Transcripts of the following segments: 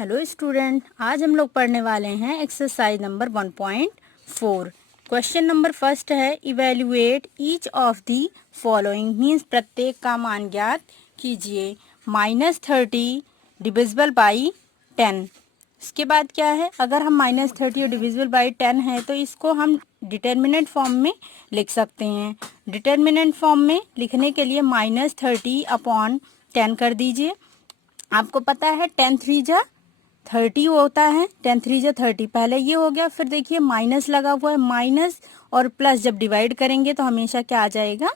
Hello student, आज हम लोग पढ़ने वाले हैं exercise number 1.4। Question number first है evaluate each of the following, means प्रत्येक का मान ज्ञात कीजिए। -30 डिविजिबल बाई 10। इसके बाद क्या है, अगर हम -30 और डिविजिबल बाई 10 है तो इसको हम डिटर्मिनेंट फॉर्म में लिख सकते हैं। डिटर्मिनेंट फॉर्म में लिखने के लिए -30 अपॉन 10 कर दीजिए। आपको पता है 10 3 जा 30 होता है, 10 3 जा 30। पहले ये हो गया, फिर देखिए माइनस लगा हुआ है, माइनस और प्लस जब डिवाइड करेंगे तो हमेशा क्या आ जाएगा,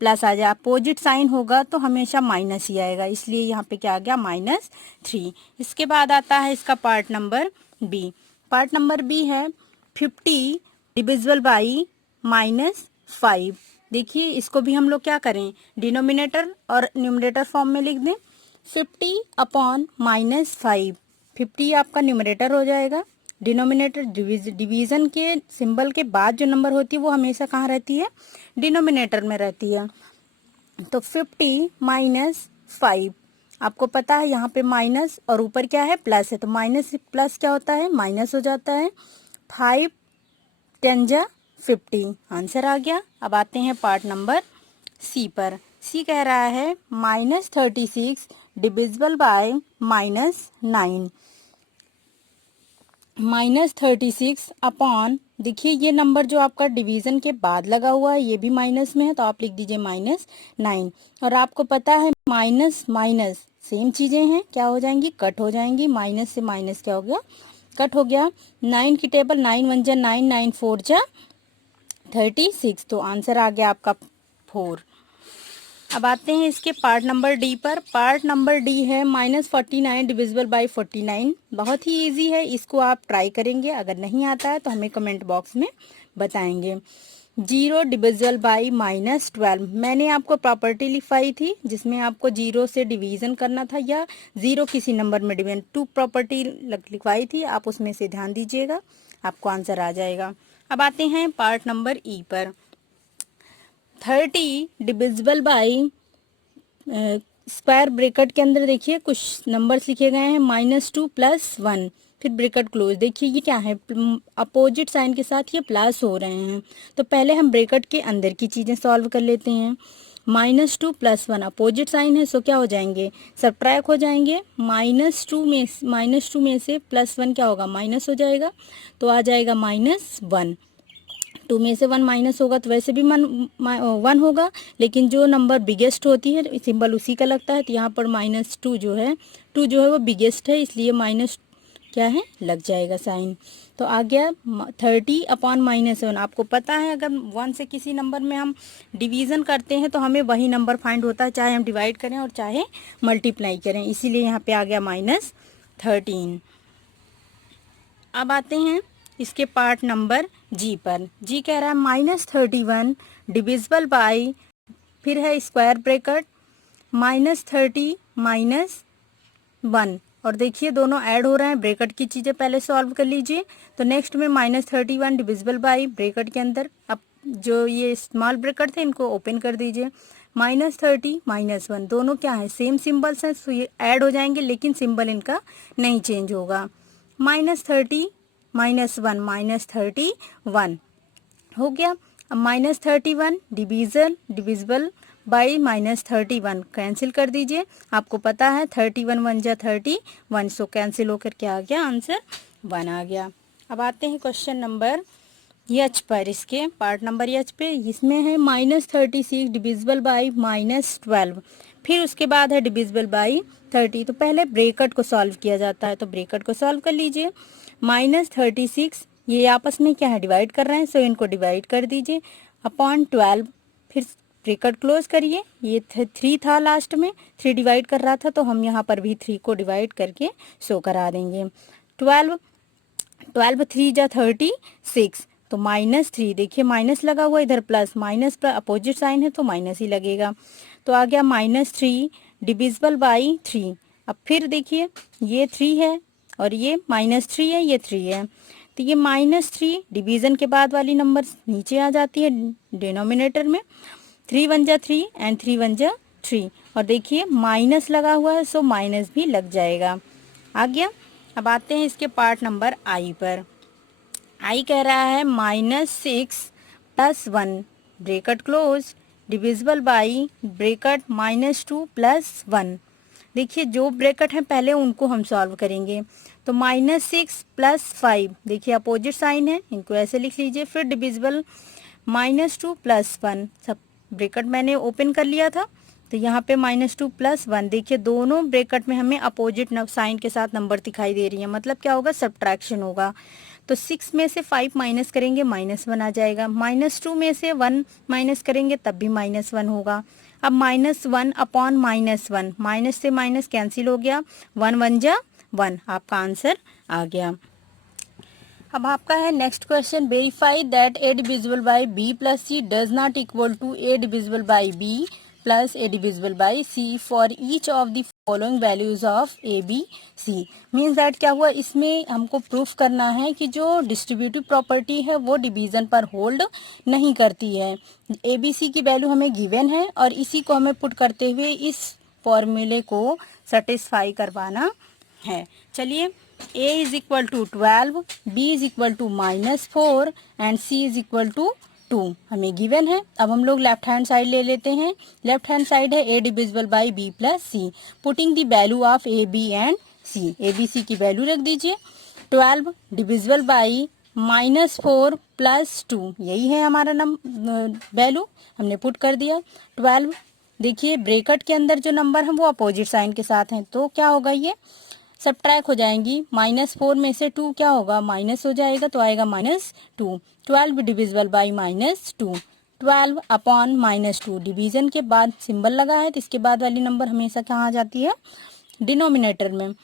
प्लस आ जाए। अपोजिट साइन होगा तो हमेशा माइनस ही आएगा, इसलिए यहाँ पे क्या आ गया, -3। इसके बाद आता है इसका part number B. Part number B है 50 डिविजिबल बाई -5। देखिए इसको भी हम लोग क्या करें, डिनोमिनेटर और न्यूमरेटर फॉर्म में लिख दें। 50 अपॉन -5, 50 आपका न्यूमरेटर हो जाएगा। डिनोमिनेटर डिवीजन के सिंबल के बाद जो नंबर होती है वो हमेशा कहाँ रहती है, डिनोमिनेटर में रहती है। तो 50 -5, आपको पता है यहाँ पे माइनस और ऊपर क्या है, प्लस है, तो माइनस प्लस क्या होता है, माइनस हो जाता है। 5 10 जा 50, आंसर आ गया। अब आते हैं पार्ट नंबर सी पर। सी कह रहा है -36 डिविजिबल बाय -9। -36 अपॉन, देखिए ये नंबर जो आपका डिवीजन के बाद लगा हुआ है ये भी माइनस में है, तो आप लिख दीजिए -9। और आपको पता है माइनस माइनस सेम चीजें हैं, क्या हो जाएंगी, कट हो जाएंगी। माइनस से माइनस क्या हो गया, कट हो गया। 9 की टेबल 9 1 जा 9, 9 4 जा 36, तो आंसर आ गया आपका 4। अब आते हैं इसके पार्ट नंबर डी पर। पार्ट नंबर डी है -49 डिविजिबल बाई 49। बहुत ही इजी है, इसको आप ट्राई करेंगे, अगर नहीं आता है तो हमें कमेंट बॉक्स में बताएंगे। 0 डिविजिबल बाई -12, मैंने आपको प्रॉपर्टी लिखवाई थी जिसमें आपको 0 से डिवीजन करना था या 0 किसी नंबर में डिवीजन, 2 प्रॉपर्टी लिखवाई थी, आप उसमें से ध्यान दीजिएगा, आपको आंसर आ जाएगा। अब आते हैं पार्ट नंबर ई पर। 30 डिविजिबल बाई स्क्वायर ब्रैकेट के अंदर देखिए कुछ नंबर्स लिखे गए हैं, -2 + 1, फिर ब्रैकेट क्लोज। देखिए ये क्या है, अपोजिट साइन के साथ ये प्लस हो रहे हैं, तो पहले हम ब्रैकेट के अंदर की चीजें सॉल्व कर लेते हैं। -2 + 1 अपोजिट साइन है, सो क्या हो जाएंगे, सब्ट्रैक्ट हो जाएंगे। -2 में से +1 क्या होगा, माइनस हो जाएगा, तो आ जाएगा -1। 2 में से 1 माइनस होगा तो वैसे भी 1 होगा, लेकिन जो नंबर बिगेस्ट होती है सिंबल उसी का लगता है, तो यहाँ पर -2 जो है, 2 जो है वो बिगेस्ट है, इसलिए माइनस क्या है, लग जाएगा साइन। तो आ गया 30 अपॉन -1। आपको पता है अगर 1 से किसी नंबर में हम डिवीजन करते हैं तो हमें वही नंबर फाइंड होता है, चाहे हम डिवाइड करें और चाहे मल्टीप्लाई करें, इसीलिए यहाँ पे आ गया -13। अब आते हैं इसके पार्ट नंबर जी पर। जी कह रहा है -31 डिविजिबल बाई, फिर है स्क्वायर ब्रैकेट -30 -1, और देखिए दोनों ऐड हो रहे हैं। ब्रैकेट की चीजें पहले सॉल्व कर लीजिए, तो नेक्स्ट में -31 डिविजिबल बाई ब्रैकेट के अंदर, अब जो ये स्मॉल ब्रैकेट थे इनको ओपन कर दीजिए। -30 -1 दोनों क्या है, सेम सिंबल्स हैं, तो ये ऐड हो जाएंगे, लेकिन सिंबल इनका नहीं चेंज होगा। -30 -1 -31 हो गया। अब -31 डिविजिबल बाई -31 कैंसिल कर दीजिए। आपको पता है 31 1 जा 31, सो कैंसिल होकर क्या आ गया, आंसर 1 आ गया। अब आते हैं क्वेश्चन नंबर एच पर। इसके पार्ट नंबर एच पे, इसमें है -36 डिविजिबल बाई -12, फिर उसके बाद है डिविजिबल बाई 30। तो पहले ब्रैकेट को सॉल्व किया जाता है, तो ब्रैकेट को सॉल्व कर लीजिए। -36 ये आपस में क्या है, डिवाइड कर रहे हैं, सो इनको डिवाइड कर दीजिए अपॉन 12, फिर ब्रैकेट क्लोज करिए। ये 3 था लास्ट में, 3 डिवाइड कर रहा था, तो हम यहाँ पर भी 3 को डिवाइड करके शो करा देंगे। 12 3 जा 36, तो -3, देखिए माइनस लगा हुआ, इधर प्लस, माइनस पर अपोजिट साइन है तो माइनस ही लगेगा, तो आ गया -3 डिविजिबल बाई 3। अब फिर देखिए ये 3 है और ये -3 है, ये 3 है, तो ये -3 डिवीजन के बाद वाली नंबर नीचे आ जाती है डिनोमिनेटर में। 3 1 जा 3 एंड 3 1 जा 3, और देखिए माइनस लगा हुआ है, सो माइनस भी लग जाएगा, आ गया। अब आते हैं इसके पार्ट नंबर आई पर। आई कह रहा है -6 + 1 bracket close divisible by bracket -2 + 1। देखिए जो ब्रैकेट हैं पहले उनको हम सॉल्व करेंगे। तो -6 + 5, देखिए अपोजिट साइन है, इनको ऐसे लिख लीजिए। फिर डिविजिबल -2 + 1, सब ब्रैकेट मैंने ओपन कर लिया था, तो यहाँ पे -2 + 1, देखिए दोनों ब्रैकेट में हमें अपोजिट साइन के साथ नंबर दिखाई दे रही है, मतलब क्या होगा, सब्ट्रैक्शन होगा। तो 6 में से 5 माइनस करेंगे -1 आ जाएगा, -2 में से 1 माइनस करेंगे तब भी -1 होगा। अब -1 अपॉन -1, माइनस से माइनस कैंसिल हो गया, 1 1 जा 1, आपका आंसर आ गया। अब आपका है next question, verify that A divisible by B plus C does not equal to A divisible by B plus A divisible by C for each of the following values of A B C. Means that क्या हुआ, इसमें हमको proof करना है कि जो distributive property है वो डिवीजन पर होल्ड नहीं करती है। ए बी सी की वैल्यू हमें गिवन है और इसी को हमें पुट करते हुए इस फॉर्मूले को सेटिस्फाई करवाना है। चलिए, a is equal to 12, b is equal to -4 and c is equal to 2 हमें गिवन है। अब हम लोग लेफ्ट हैंड साइड ले लेते हैं। लेफ्ट हैंड साइड है a divisible by b plus C, putting the value of a b and c। a b c की वैल्यू रख दीजिए। 12 डिविजिबल बाई -4 + 2, यही है हमारा वैल्यू, हमने पुट कर दिया। 12, देखिए ब्रैकेट के अंदर जो नंबर है वो अपोजिट साइन के साथ हैं, तो क्या होगा, ये सब्ट्रैक्ट हो जाएंगी। -4 में से 2 क्या होगा, माइनस हो जाएगा, तो आएगा -2। 12 डिविजिबल बाई -2, 12 अपॉन -2, डिवीजन के बाद सिंबल लगा है तो इसके बाद वाली नंबर हमेशा कहाँ आ जाती है, डिनोमिनेटर में।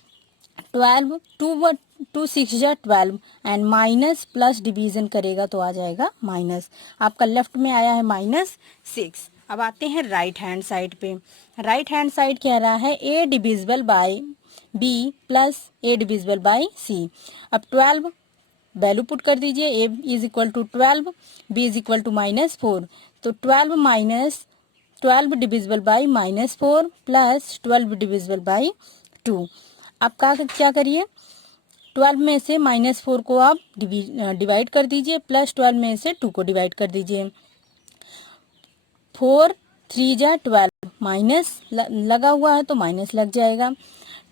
12 2 6 जा 12 एंड माइनस प्लस डिवीजन करेगा तो आ जाएगा माइनस, आपका लेफ्ट में आया है -6। अब आते हैं राइट हैंड साइड पे। राइट हैंड साइड कह रहा है a divisible by b plus a divisible by c। अब 12 वैल्यू पुट कर दीजिए, a is equal to 12, b is equal to -4, तो 12 minus 12 divisible by -4 plus 12 divisible by 2। आप क्या करिए, 12 में से -4 को आप डिवाइड कर दीजिए, प्लस 12 में से 2 को डिवाइड कर दीजिए। 4 3 जा 12, माइनस लगा हुआ है तो माइनस लग जाएगा।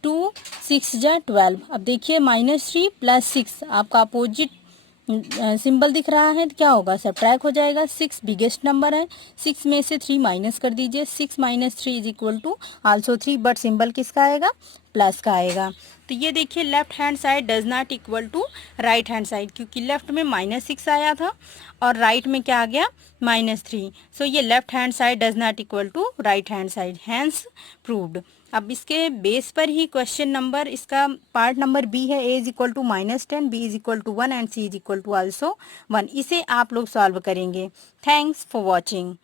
2 6 जा 12, अब देखिए -3 + 6, आपका अपोजिट सिंबल दिख रहा है तो क्या होगा, सब्ट्रैक्ट हो जाएगा। 6 बिगेस्ट नंबर है, 6 में से 3 माइनस कर दीजिए। 6 - 3 is equal to also 3, but symbol किसका आएगा, प्लस का आएगा। तो ये देखिए left hand side does not equal to right hand side, क्योंकि लेफ्ट में -6 आया था और राइट में क्या आ गया, -3। सो ये left hand side does not equal to right hand side, hence proved. अब इसके बेस पर ही क्वेश्चन नंबर, इसका पार्ट नंबर बी है, a is equal to -10, b is equal to 1 and c is equal to also 1। इसे आप लोग solve करेंगे। Thanks for watching.